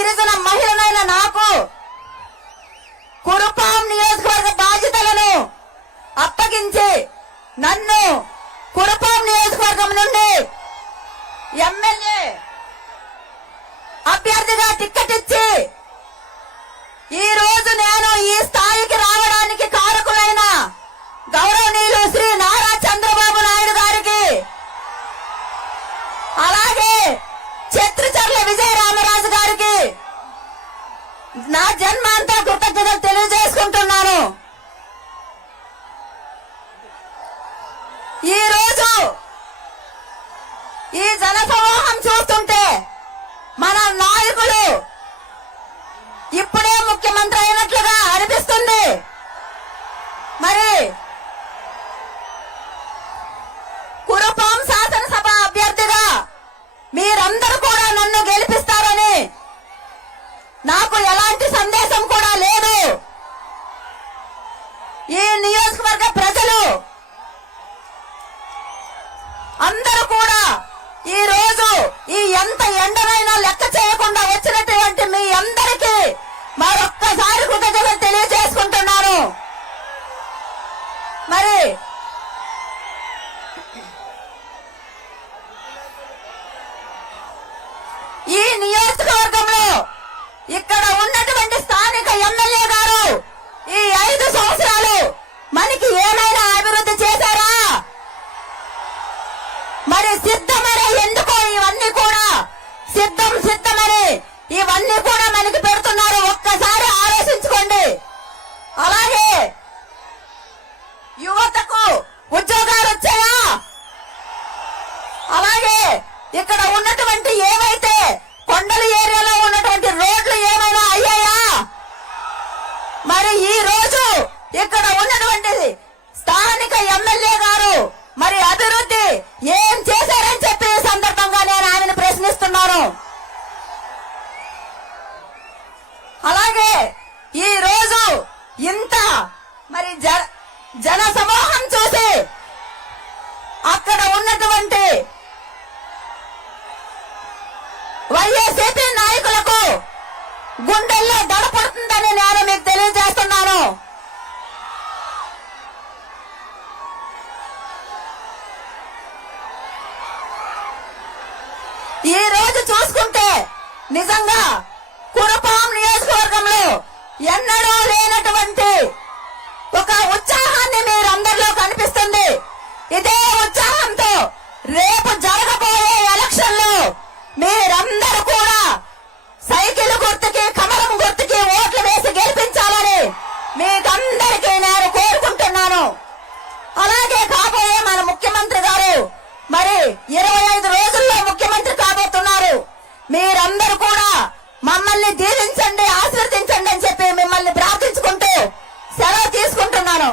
గిరిజన మహిళనైన నాకు కురుపాం నియోజకవర్గ బాధ్యతలను అప్పగించి నన్ను కురుపాం నియోజకవర్గం నుండి ఎమ్మెల్యే అభ్యర్థిగా టిక్కెట్ ఇచ్చి ఈ రోజు నేను ఈ స్థాయికి రావడానికి కారకులైన గౌరవనీయులు శ్రీ నారా చంద్రబాబు నాయుడు గారికి, అలాగే ఛత్రచర్ల విజయరామరాజు గారికి నా జన్మాంతా కృతజ్ఞతలు తెలియజేసుకుంటున్నాను. ఈ రోజు ఈ జనసమూహం చూస్తుంటే మన నాయకులు ఇప్పుడే ముఖ్యమంత్రి అయినట్లుగా అనిపిస్తుంది. మరి కురుపాం శాసనసభ అభ్యర్థిగా మీరందరూ కూడా నన్ను గెలిపిస్తారని నాకు ఎలాంటి సందేశం కూడా లేదు. ఈ నియోజకవర్గ ప్రజలు అందరూ కూడా ఈ రోజు ఈ ఎంత ఎండనైనా లెక్క చేయకుండా వచ్చినటువంటి మీ అందరికీ మరొక్కసారి కృతజ్ఞతలు తెలియజేసుకుంటున్నాను. మరి ఈ నియోజకవర్గంలో ఇక్కడ ఉన్నటువంటి స్థానిక ఎమ్మెల్యే గారు ఈ 5 సంవత్సరాలు మనకి ఏమైనా అభివృద్ధి చేశారా? మరి సిద్ధమని ఎందుకో ఇవన్నీ కూడా సిద్ధమని ఇవన్నీ కూడా మనకి పెడుతున్నారు. ఒక్కసారి ఆలోచించుకోండి. అలాగే యువతకు ఉద్యోగాలు వచ్చాయా? అలాగే ఇక్కడ ఉన్నటువంటి ఏవైతే కొండల ఏరియాలో ఉన్నటువంటి రోడ్లు ఏమైనా అయ్యాయా? మరి ఈ రోజు ఇక్కడ ఉన్నటువంటి స్థానిక ఎమ్మెల్యే గారు మరి అభివృద్ధి ఏం చేశారని చెప్పి ఈ సందర్భంగా నేను ఆమెను ప్రశ్నిస్తున్నాను. అలాగే ఈ రోజు ఇంత మరి జన సమూహం చూసి అక్కడ ఉన్నటువంటి వైఎస్ఆర్సీపీ నాయకులకు గుండెల్లో దడపడుతుందని నేను మీకు తెలియజేస్తున్నాను. ఈ రోజు చూసుకుంటే నిజంగా కురుపాం నియోజకవర్గంలో ఎన్నడూ లేనటువంటి ఒక ఉత్సాహాన్ని మీరందరిలో కనిపిస్తుంది. ఇదే ఉత్సాహంతో రేపు జరగబోయే ఎలక్షన్ లో మీరందరూ కూడా సైకిల్ గుర్తుకి కమలం గుర్తుకి ఓట్లు వేసి గెలిపించాలని మీకందరికీ నేను కోరుకుంటున్నాను. అలాగే కాబోయే మన ముఖ్యమంత్రి గారు మరి 25 రోజుల్లో ముఖ్యమంత్రి కాబోతున్నారు. మీరందరూ కూడా మమ్మల్ని దీవించండి, ఆశీర్వదించండి అని చెప్పి మిమ్మల్ని ప్రార్థించుకుంటూ సెలవు తీసుకుంటున్నాను.